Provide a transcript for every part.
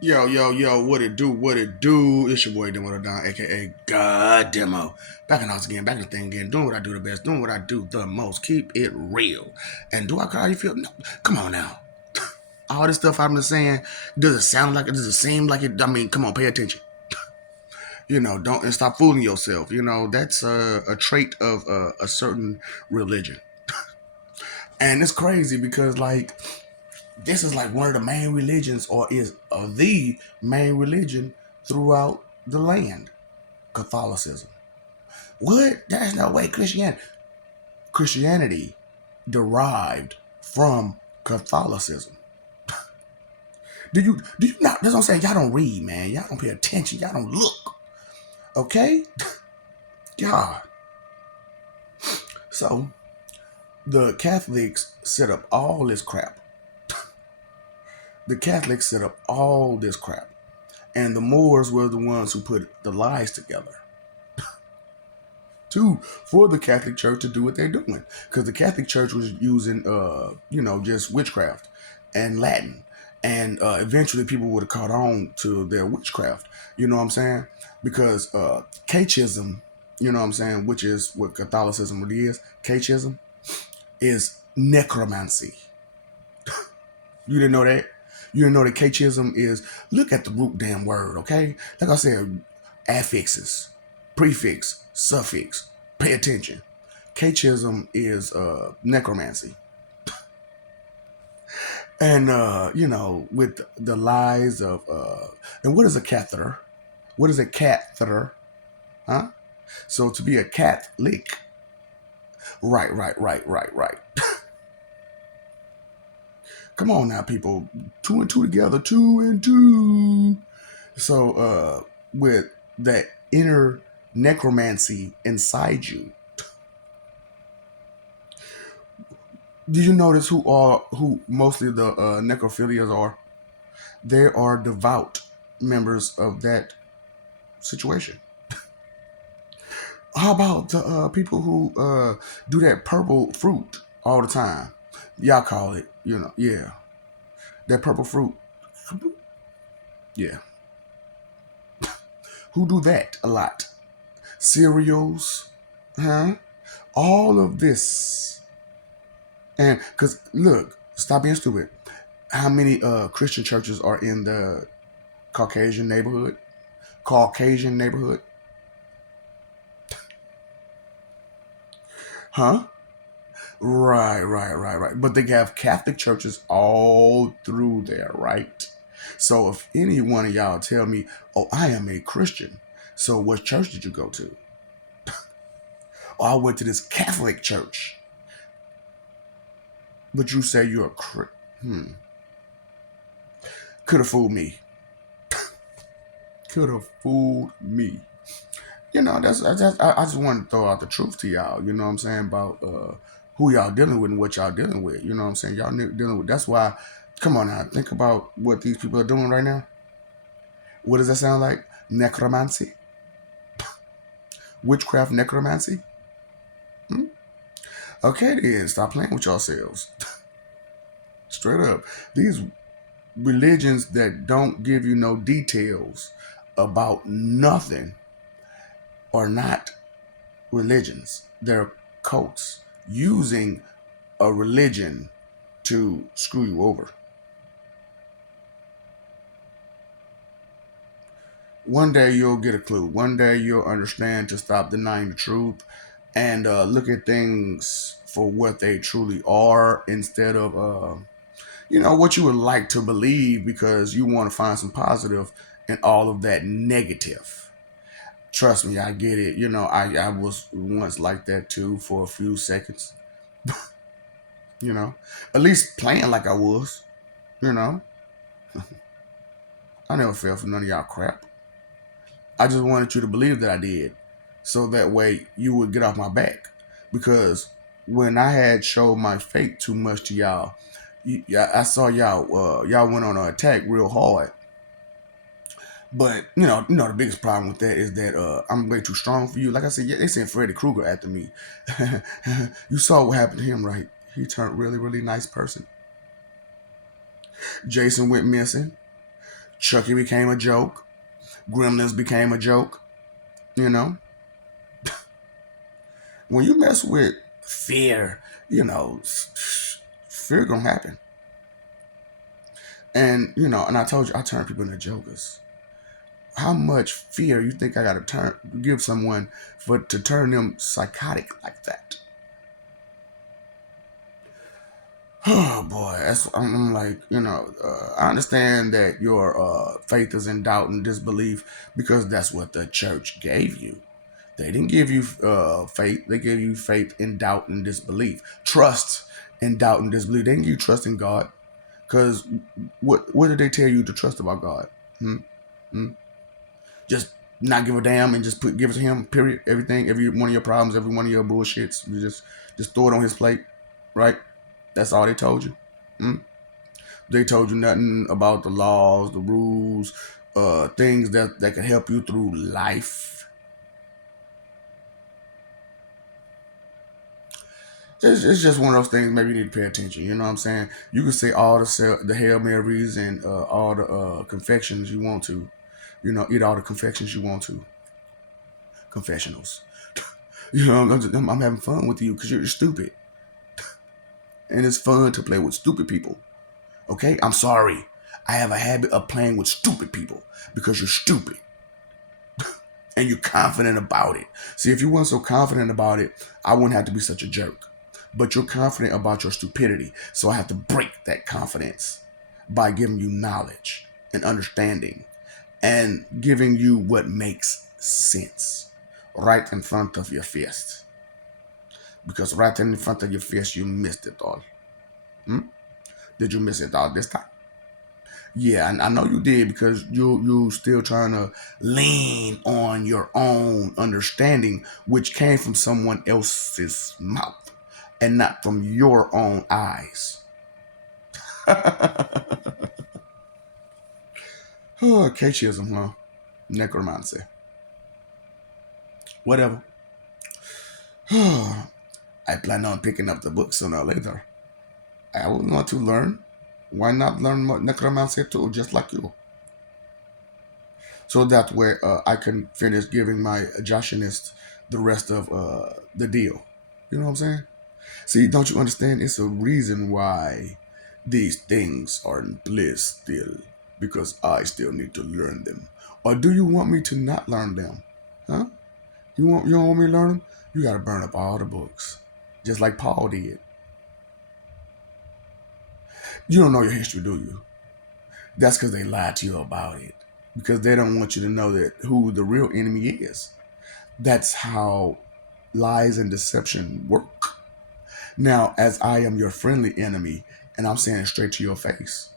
Yo, what it do, what it do? It's your boy Demo Don, aka God Demo. Back in the house again, back in the thing again, doing what I do the best, doing what I do the most. Keep it real. And do I cry? You feel? No, come on now. All this stuff I'm just saying, does it sound like it? Does it seem like it? I mean, come on, pay attention. Don't and stop fooling yourself. That's a trait of a certain religion. And it's crazy because this is like one of the main religions, or is the main religion throughout the land. Catholicism. What? There's no way Christianity derived from Catholicism. Do you not? That's what I'm saying. Y'all don't read, man. Y'all don't pay attention. Y'all don't look. Okay? God. So the Catholics set up all this crap. The Catholics set up all this crap. And the Moors were the ones who put the lies together for the Catholic Church to do what they're doing. Because the Catholic Church was using, just witchcraft and Latin. And eventually people would have caught on to their witchcraft. You know what I'm saying? Because Cateism, you know what I'm saying, which is what Catholicism really is, Cateism is necromancy. You didn't know that? You didn't know that Cateism is, look at the root damn word, okay? Like I said, affixes, prefix, suffix. Pay attention. Cateism is necromancy. And, with the lies of, and what is a catheter? What is a catheter? Huh? So to be a Catholic. Right. Come on now, people. Two and two together. Two and two. So, with that inner necromancy inside you, did you notice who mostly the necrophilias are? They are devout members of that situation. How about the people who do that purple fruit all the time? Y'all call it, yeah, that purple fruit. Yeah, who do that a lot? Cereals, huh? All of this, and because look, stop being stupid. How many Christian churches are in the Caucasian neighborhood? Caucasian neighborhood, huh? Right. But they have Catholic churches all through there, right? So if any one of y'all tell me, "Oh, I am a Christian," so what church did you go to? Oh, I went to this Catholic church. But you say you're a could have fooled me. Could have fooled me. I just want to throw out the truth to y'all. You know what I'm saying about who y'all dealing with and what y'all dealing with. You know what I'm saying? Y'all dealing with. That's why. Come on now, think about what these people are doing right now. What does that sound like? Necromancy, witchcraft, necromancy. Hmm? Okay, then stop playing with yourselves. Straight up, these religions that don't give you no details about nothing are not religions. They're cults using a religion to screw you over. One day you'll get a clue. One day you'll understand to stop denying the truth and look at things for what they truly are instead of, what you would like to believe because you want to find some positive in all of that negative. Trust me, I get it. I was once like that too for a few seconds. you know, at least playing like I was. You know, I never fell for none of y'all crap. I just wanted you to believe that I did, so that way you would get off my back. Because when I had showed my fate too much to y'all, I saw y'all. Y'all went on an attack real hard. But the biggest problem with that is that I'm way too strong for you. Like I said, yeah, they sent Freddy Krueger after me. You saw what happened to him, right? He turned really, really nice person. Jason went missing. Chucky became a joke. Gremlins became a joke. You know, when you mess with fear, fear gonna happen. And and I told you I turn people into jokers. How much fear you think I gotta give someone to turn them psychotic like that? Oh boy, I'm like, I understand that your faith is in doubt and disbelief because that's what the church gave you. They didn't give you faith; they gave you faith in doubt and disbelief, trust in doubt and disbelief. They didn't give you trust in God because what did they tell you to trust about God? Hmm? Hmm? Just not give a damn and just give it to Him. Period. Everything, every one of your problems, every one of your bullshits, you just throw it on His plate, right? That's all they told you. Hmm? They told you nothing about the laws, the rules, things that can help you through life. It's just one of those things. Maybe you need to pay attention. You know what I'm saying? You can say all the Hail Marys and all the confections you want to. Eat all the confections you want to. Confessionals. I'm having fun with you because you're stupid, and it's fun to play with stupid people. Okay, I'm sorry. I have a habit of playing with stupid people because you're stupid. And you're confident about it. See, if you weren't so confident about it, I wouldn't have to be such a jerk. But you're confident about your stupidity, so I have to break that confidence by giving you knowledge and understanding and giving you what makes sense right in front of your face. Because right in front of your face, you missed it all. Hmm? Did you miss it all this time? Yeah, I know you did because you still trying to lean on your own understanding, which came from someone else's mouth and not from your own eyes. Oh, Catechism, huh? Necromancy. Whatever. I plan on picking up the book sooner or later. I would want to learn. Why not learn necromancy too, just like you? So that way I can finish giving my Joshinist the rest of the deal. You know what I'm saying? See, don't you understand? It's a reason why these things are in bliss still, because I still need to learn them. Or do you want me to not learn them? Huh? You don't want me to learn them? You gotta burn up all the books, just like Paul did. You don't know your history, do you? That's because they lied to you about it. Because they don't want you to know that who the real enemy is. That's how lies and deception work. Now, as I am your friendly enemy, and I'm saying it straight to your face,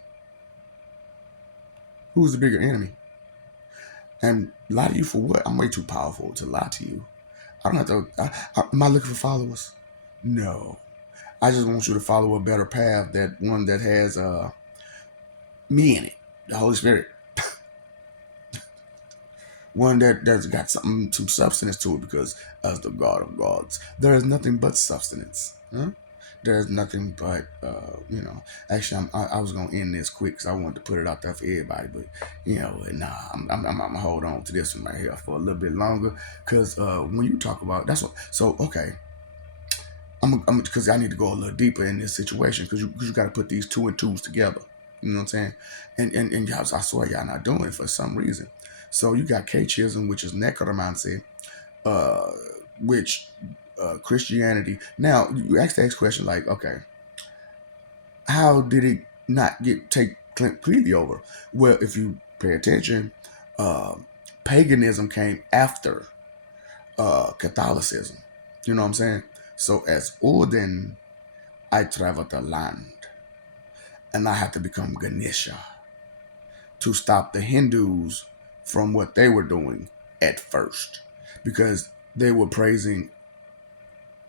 who's the bigger enemy? And lie to you for what? I'm way too powerful to lie to you. I don't have to. Am I looking for followers? No. I just want you to follow a better path, that one that has me in it, the Holy Spirit. One that's got some substance to it, because as the God of gods, there is nothing but substance. Huh? There's nothing but, Actually, I was gonna end this quick because I wanted to put it out there for everybody, but nah, I'm gonna hold on to this one right here for a little bit longer, because when you talk about that's what. So okay, I'm because I need to go a little deeper in this situation, because you got to put these two and twos together. You know what I'm saying? And y'all, I swear y'all not doing it for some reason. So you got Catechism, which is necromancy, uh, which Christianity. Now you ask the next question, like, okay, how did it not take completely over? Well, if you pay attention, uh, paganism came after Catholicism. You know what I'm saying? So as Odin, I travel the land, and I had to become Ganesha to stop the Hindus from what they were doing at first, because they were praising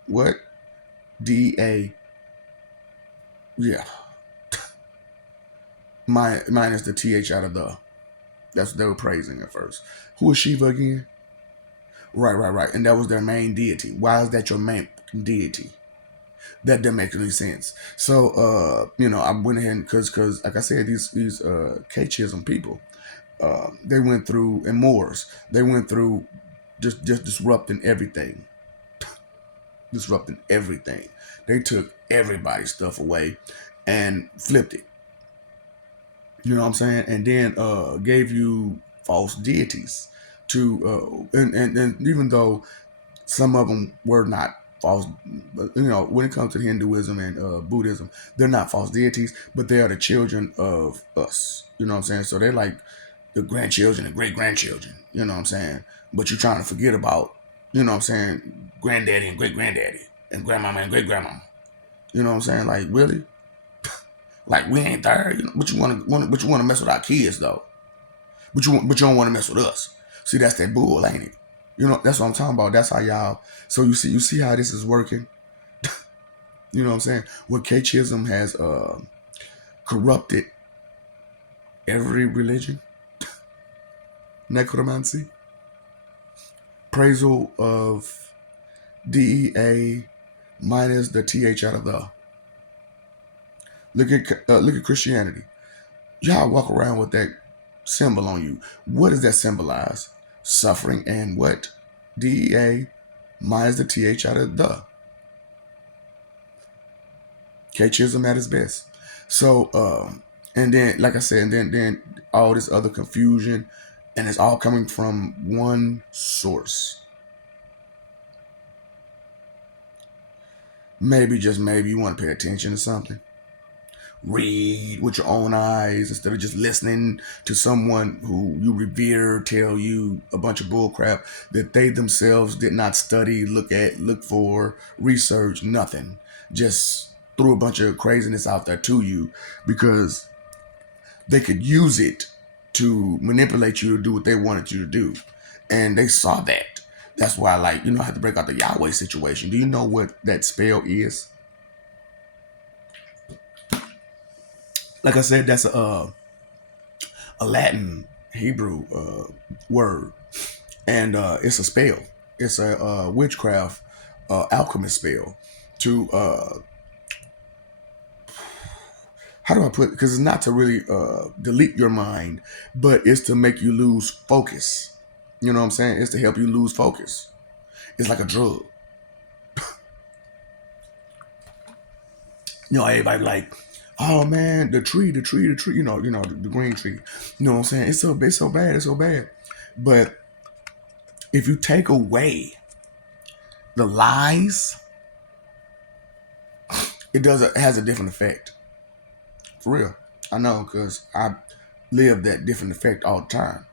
what? DA. Yeah. Minus the TH out of the. That's what they were praising at first. Who is Shiva again? Right. And that was their main deity. Why is that your main deity? That doesn't make any sense. So I went ahead and because like I said, these K-chism people, they went through, and Moors, they went through just disrupting everything. They took everybody's stuff away and flipped it. You know what I'm saying? And then gave you false deities to and even though some of them were not false, but when it comes to Hinduism and Buddhism, they're not false deities, but they are the children of us. You know what I'm saying? So they're like the grandchildren and great grandchildren. You know what I'm saying? But you're trying to forget about, what I'm saying, granddaddy and great granddaddy and grandmama and great grandmama. You know what I'm saying? Like, really? Like, we ain't there. But you want to mess with our kids though. But you don't want to mess with us. See, that's that bull, ain't it? That's what I'm talking about. That's how y'all. So you see how this is working. You know what I'm saying? What K-chism has corrupted every religion. Necromancy, appraisal of DEA minus the TH out of the. Look at Christianity. Y'all walk around with that symbol on you. What does that symbolize? Suffering and what? DEA minus the TH out of the. K-chism at its best. So, and then, like I said, and then all this other confusion, and it's all coming from one source. Maybe, just maybe, you want to pay attention to something. Read with your own eyes instead of just listening to someone who you revere tell you a bunch of bullcrap that they themselves did not study, look for, research, nothing. Just threw a bunch of craziness out there to you because they could use it to manipulate you to do what they wanted you to do. And they saw that. That's why, I have to break out the Yahweh situation. Do you know what that spell is? Like I said, that's a Latin Hebrew word, and it's a spell. It's a witchcraft alchemist spell to how do I put it? Because it's not to really delete your mind, but it's to make you lose focus. You know what I'm saying? It's to help you lose focus. It's like a drug. Everybody like, oh man, the tree, the green tree. You know what I'm saying? It's so bad. But if you take away the lies, it has a different effect. For real. I know, because I live that different effect all the time.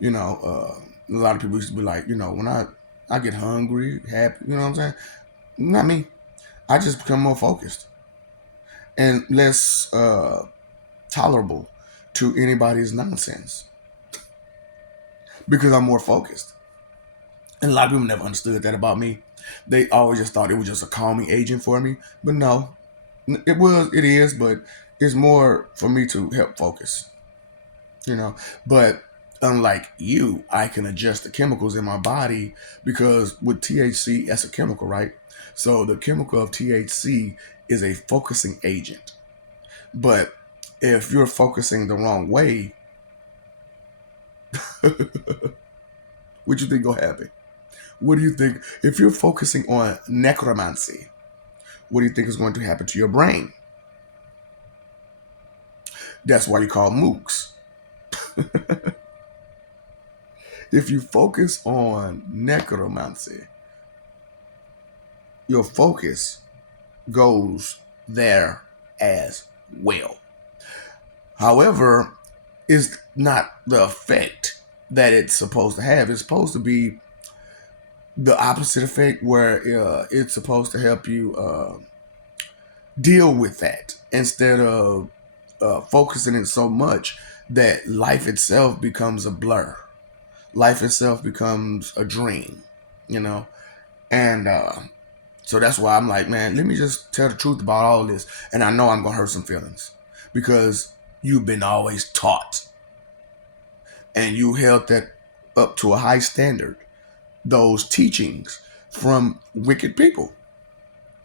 A lot of people used to be like, when I get hungry, happy, you know what I'm saying? Not me. I just become more focused and less tolerable to anybody's nonsense because I'm more focused. And a lot of people never understood that about me. They always just thought it was just a calming agent for me. But no, it is, but it's more for me to help focus. But unlike you, I can adjust the chemicals in my body because with THC, that's a chemical, right? So the chemical of THC is a focusing agent. But if you're focusing the wrong way, what do you think will happen? What do you think? If you're focusing on necromancy, what do you think is going to happen to your brain? That's why you call mooks. If you focus on necromancy, your focus goes there as well. However, it's not the effect that it's supposed to have. It's supposed to be the opposite effect, where it's supposed to help you deal with that instead of focusing it so much that life itself becomes a blur. Life itself becomes a dream, and so that's why I'm like, man, let me just tell the truth about all this. And I know I'm going to hurt some feelings because you've been always taught and you held that up to a high standard, those teachings from wicked people.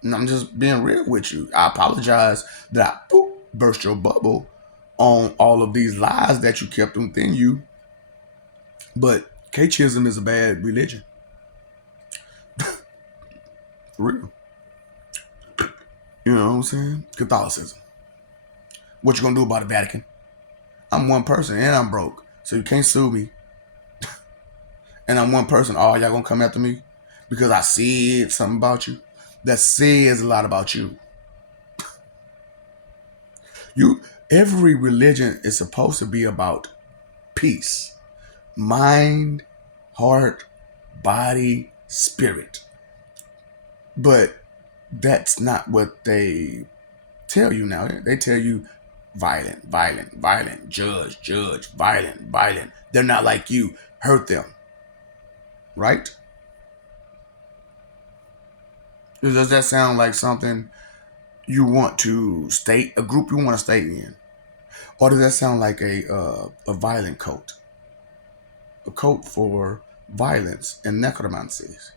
And I'm just being real with you. I apologize that I burst your bubble on all of these lies that you kept within you. But Chism is a bad religion. For real. You know what I'm saying? Catholicism. What you gonna do about the Vatican? I'm one person and I'm broke. So you can't sue me. And I'm one person. Oh, y'all gonna come after me? Because I said something about you? That says a lot about you. Every religion is supposed to be about peace. Mind, heart, body, spirit. But that's not what they tell you now. They tell you violent, violent, violent, judge, judge, violent, violent. They're not like you. Hurt them. Right? Does that sound like something you want to state, a group you want to stay in? Or does that sound like a violent cult? A cult for violence and necromancies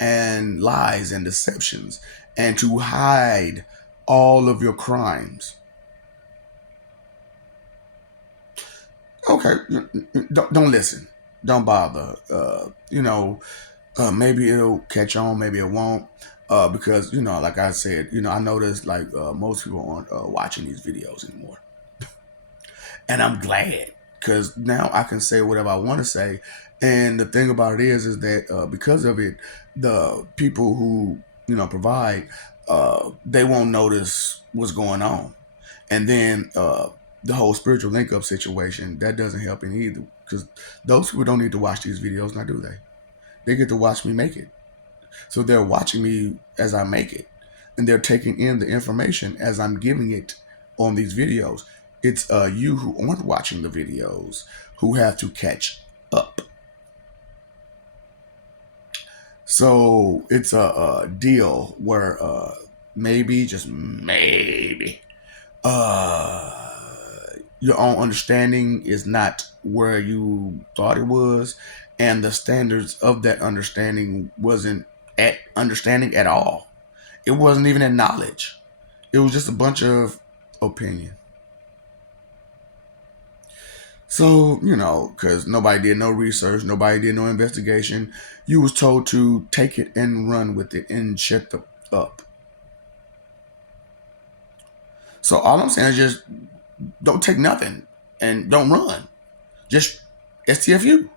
and lies and deceptions and to hide all of your crimes. Okay, don't listen. Don't bother. Maybe it'll catch on, maybe it won't. Because, like I said, I noticed like most people aren't watching these videos anymore. And I'm glad because now I can say whatever I want to say. And the thing about it is that because of it, the people who, provide, they won't notice what's going on. And then the whole spiritual link up situation, that doesn't help any either. Because those people don't need to watch these videos, now do they? They get to watch me make it. So they're watching me as I make it. And they're taking in the information as I'm giving it on these videos. It's you who aren't watching the videos who have to catch up. So it's a deal where maybe, just maybe, your own understanding is not where you thought it was, and the standards of that understanding wasn't at understanding at all. It wasn't even at knowledge. It was just a bunch of opinion. So, because nobody did no research, nobody did no investigation, you was told to take it and run with it and shut up. So all I'm saying is just don't take nothing and don't run. Just STFU.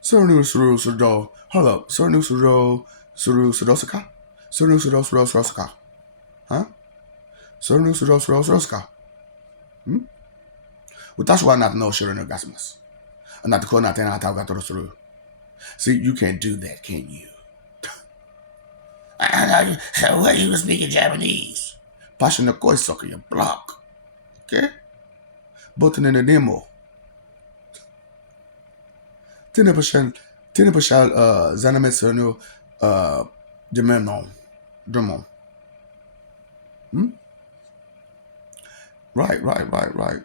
Suru Suru Sudo. Hold up. Suru Suru Suru Sudosaka? Suru Sudo Suru Surosaka. Huh? Suru Sudo Suru Surosaka. Watashi wa not no shirin no gasimasu. Not the kona tena tau gatoro suru. See, you can't do that, can you? What you were speaking Japanese? Pasha no koi soka, you block. Okay? Button in the demo. Tinapashal Zanametsu no Demon. Right. Right.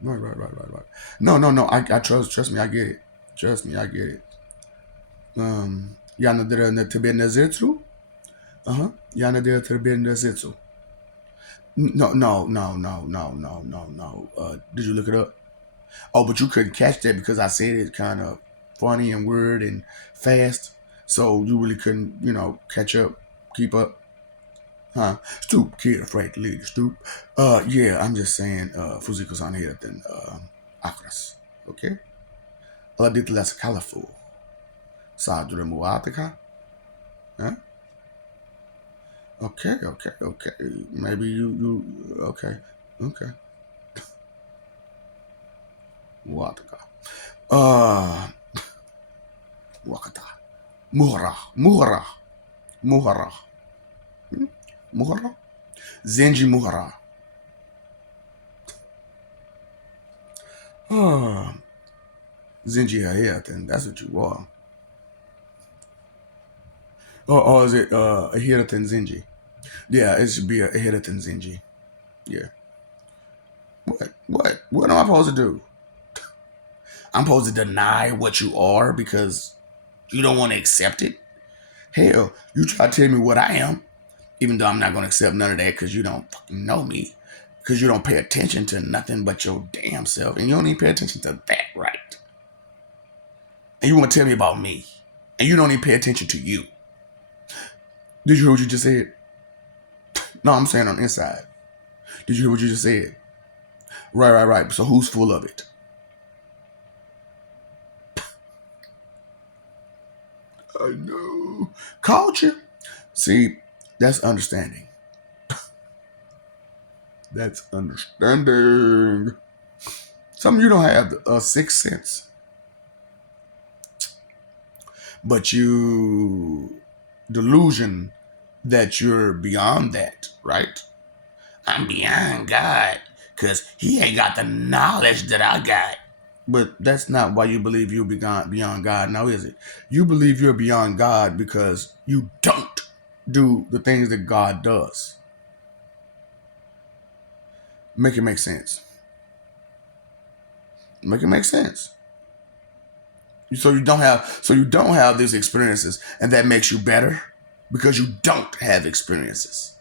No. I trust me, I get it. Trust me, I get it. Yana dira na tebe na zetsu? Yana dira tebe na zetsu. No. Did you look it up? Oh, but you couldn't catch that because I said it kind of funny and weird and fast. So you really couldn't, catch up, keep up. Huh? Stoop, kid, afraid to lead. Stoop. Yeah, I'm just saying, Fuziko's-san here than Akras. Okay? A bit less colorful. Sadura Muataka? Huh? Okay. Maybe you, okay. Muataka. Wakata. Muhara. Muhara? Zenji Muhara. Zenji Hayatan, that's what you are. Or is it Ahiratan Zenji? Yeah, it should be Ahiratan Zenji. Yeah. What am I supposed to do? I'm supposed to deny what you are because you don't want to accept it? Hell, you try to tell me what I am, even though I'm not going to accept none of that because you don't fucking know me. Because you don't pay attention to nothing but your damn self. And you don't even pay attention to that, right? And you want to tell me about me. And you don't even pay attention to you. Did you hear what you just said? No, I'm saying on the inside. Did you hear what you just said? Right. So who's full of it? I know. Culture. See, that's understanding. That's understanding. Some of you don't have a sixth sense. But you delusion that you're beyond that, right? I'm beyond God because he ain't got the knowledge that I got. But that's not why you believe you're beyond God now, is it? You believe you're beyond God because you don't do the things that God does. Make it make sense. Make it make sense. So you don't have these experiences, and that makes you better because you don't have experiences.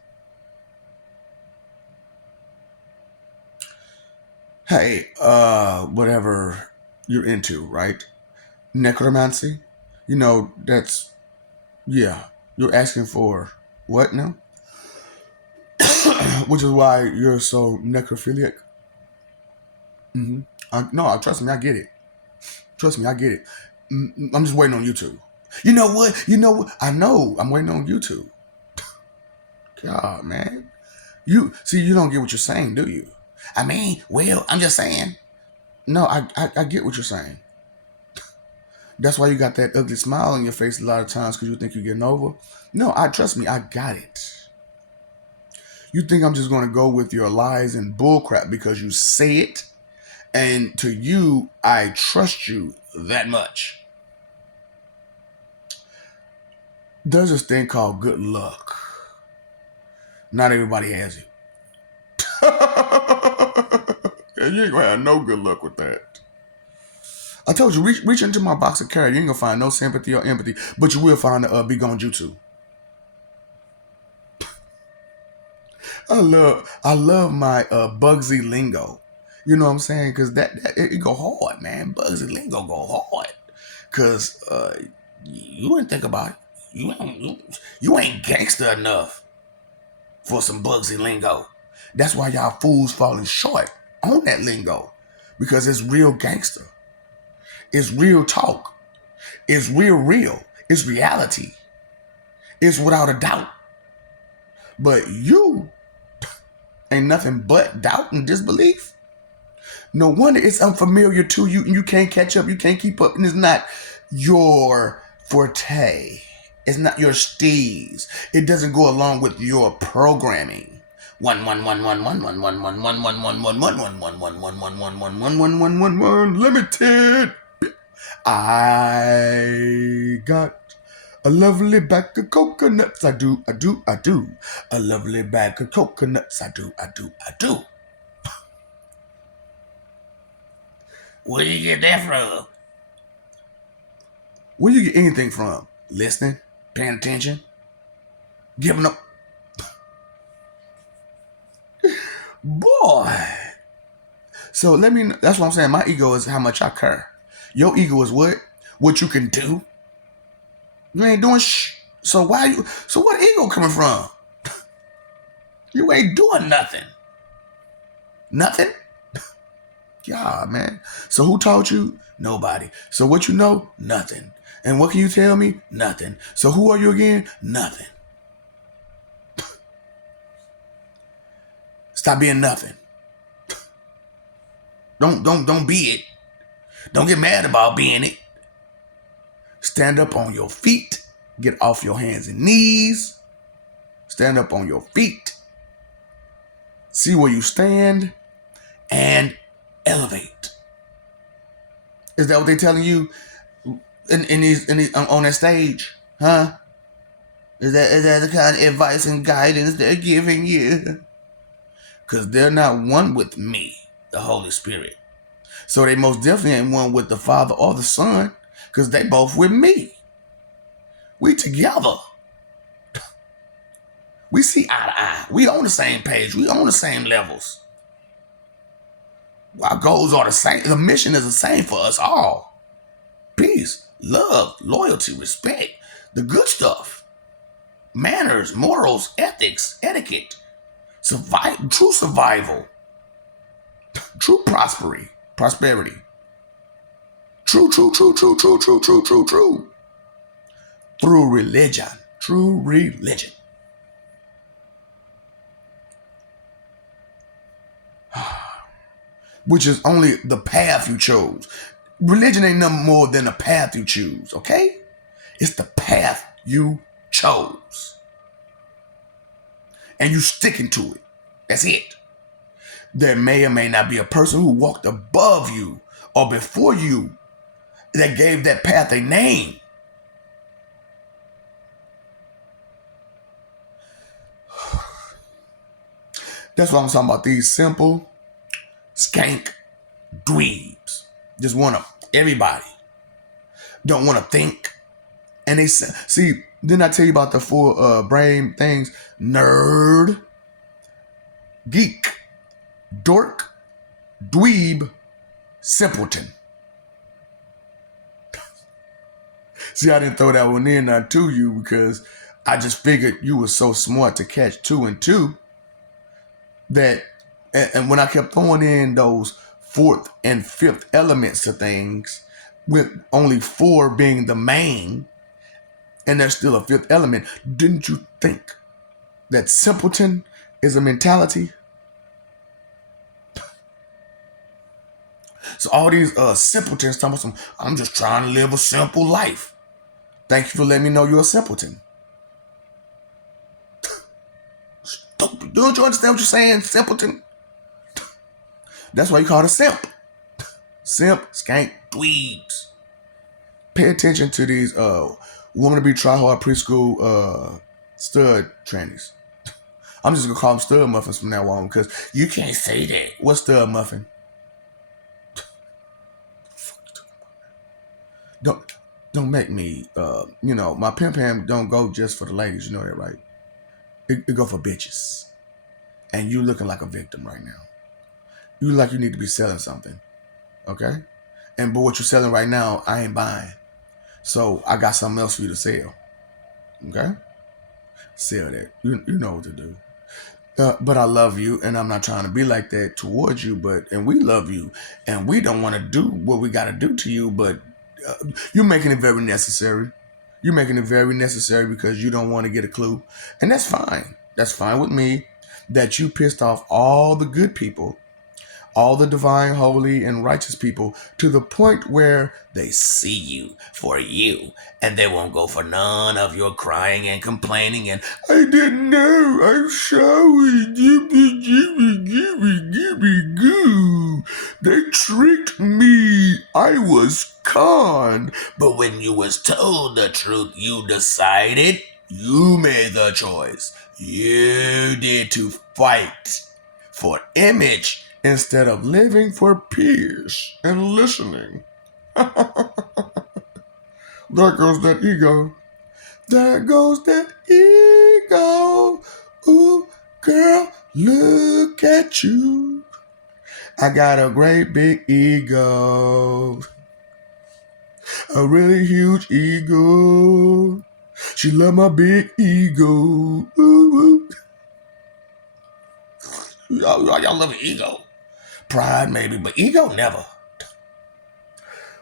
Hey, whatever you're into, right? Necromancy, that's, yeah, you're asking for what now? Which is why you're so necrophiliac. No, trust me, I get it. Trust me, I get it. I'm just waiting on YouTube. You know what? I know. I'm waiting on YouTube. God, man. You don't get what you're saying, do you? I mean, well, I'm just saying. No, I get what you're saying. That's why you got that ugly smile on your face a lot of times because you think you're getting over. No, trust me, I got it. You think I'm just going to go with your lies and bullcrap because you say it, and to you, I trust you that much. There's this thing called good luck. Not everybody has it. And you ain't gonna have no good luck with that. I told you, reach into my box of carrot. You ain't gonna find no sympathy or empathy, but you will find the be gone jutsu. I love my Bugsy lingo. You know what I'm saying? Because it go hard, man. Bugsy lingo go hard. Because you ain't think about it. You ain't gangster enough for some Bugsy lingo. That's why y'all fools falling short on that lingo. Because it's real gangster. It's real talk. It's real. It's reality. It's without a doubt. But you ain't nothing but doubt and disbelief. No wonder it's unfamiliar to you and you can't catch up. You can't keep up. And it's not your forte. It's not your steez. It doesn't go along with your programming. 1 limited. I got a lovely bag of coconuts. I do. A lovely bag of coconuts. I do. Where do you get that from? Where do you get anything from? Listening, paying attention, giving up. Boy. So that's what I'm saying. My ego is how much I care. Your ego is what? What you can do. You ain't doing So where ego coming from? You ain't doing nothing. Nothing? Yeah, man. So who taught you? Nobody. So what you know? Nothing. And what can you tell me? Nothing. So who are you again? Nothing. Stop being nothing. Don't be it. Don't get mad about being it. Stand up on your feet. Get off your hands and knees. Stand up on your feet. See where you stand and elevate. Is that what they're telling you on that stage? Huh? Is that the kind of advice and guidance they're giving you? Because they're not one with me, the Holy Spirit. So they most definitely ain't one with the Father or the Son, because they both with me. We together. We see eye to eye. We on the same page. We on the same levels. Our goals are the same. The mission is the same for us all. Peace, love, loyalty, respect, the good stuff. Manners, morals, ethics, etiquette, true survival, true prosperity. True. Through religion. True religion. Which is only the path you chose. Religion ain't nothing more than a path you choose, okay? It's the path you chose. And you sticking to it. That's it. There may or may not be a person who walked above you or before you that gave that path a name. That's why I'm talking about these simple skank dweebs. Just want to, everybody don't want to think. And they see, didn't I tell you about the four brain things? Nerd, geek, dork, dweeb, simpleton. See, I didn't throw that one in to you because I just figured you were so smart to catch 2 and 2 that, and when I kept throwing in those 4th and 5th elements to things, with only 4 being the main, and there's still a 5th element, didn't you think that simpleton is a mentality? So all these simpletons talking about some, I'm just trying to live a simple life. Thank you for letting me know you're a simpleton. Don't you understand what you're saying, simpleton? That's why you call it a simp. Simp, skank, dweebs. Pay attention to these woman to be try hard preschool stud trannies. I'm just gonna call them stud muffins from now on because you can't say that. What's stud muffin? Don't make me my pim pam don't go just for the ladies, you know that, right? It go for bitches. And you looking like a victim right now. You look like you need to be selling something. Okay? But what you're selling right now, I ain't buying. So I got something else for you to sell. Okay? Sell that. You know what to do. But I love you, and I'm not trying to be like that towards you, and we love you, and we don't want to do what we got to do to you, but you're making it very necessary. You're making it very necessary because you don't want to get a clue. And that's fine. That's fine with me that you pissed off all the good people, all the divine, holy, and righteous people to the point where they see you for you and they won't go for none of your crying and complaining and I didn't know, I'm sorry, they tricked me, I was conned. But when you was told the truth, you decided, you made the choice. You did to fight for image instead of living for peace and listening. There goes that ego. There goes that ego. Ooh, girl, look at you. I got a great big ego. A really huge ego. She love my big ego. Ooh, ooh. Y'all love ego. Pride maybe, but ego never.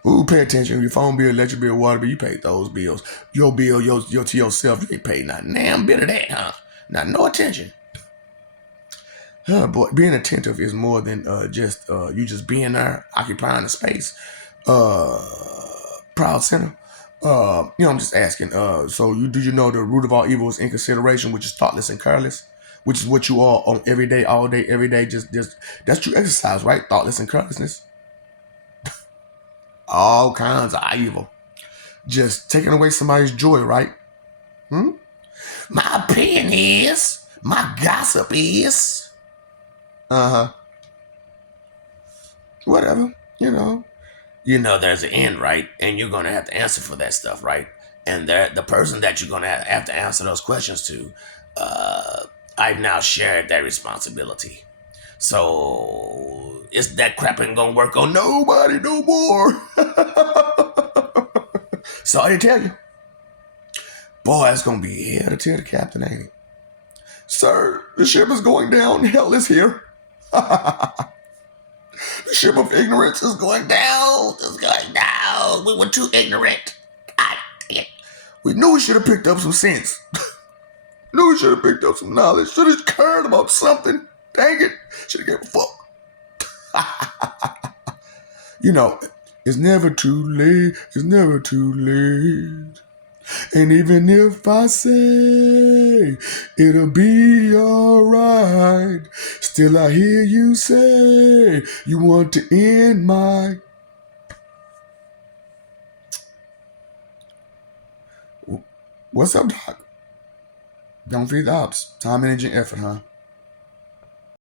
Ooh, pay attention. Your phone bill, electric bill, water bill, you paid those bills. Your bill, your to yourself, you ain't paid not damn bit of that, huh? Not no attention. Boy, being attentive is more than just you just being there, occupying the space. Proud center. I'm just asking. So did you know the root of all evil is inconsideration, which is thoughtless and careless? Which is what you are on every day, all day, every day. Just that's your exercise, right? Thoughtless and carelessness. All kinds of evil. Just taking away somebody's joy, right? My opinion is, my gossip is. Whatever, You know there's an end, right? And you're gonna have to answer for that stuff, right? And the person that you're going to have to answer those questions to, I've now shared that responsibility. So it's that crap ain't gonna work on nobody no more. Sorry to tell you. Boy, it's gonna be hell to tell the captain, ain't it? Sir, the ship is going down. Hell is here. The ship of ignorance is going down. It's going down. We were too ignorant. God dang it. We knew we should have picked up some sense. Knew we should have picked up some knowledge. Should have cared about something. Dang it. Should have gave a fuck. You know, it's never too late. It's never too late. And even if I say it'll be alright, still I hear you say you want to end my... What's up, Doc? Don't feed the ops. Time, energy, and effort, huh?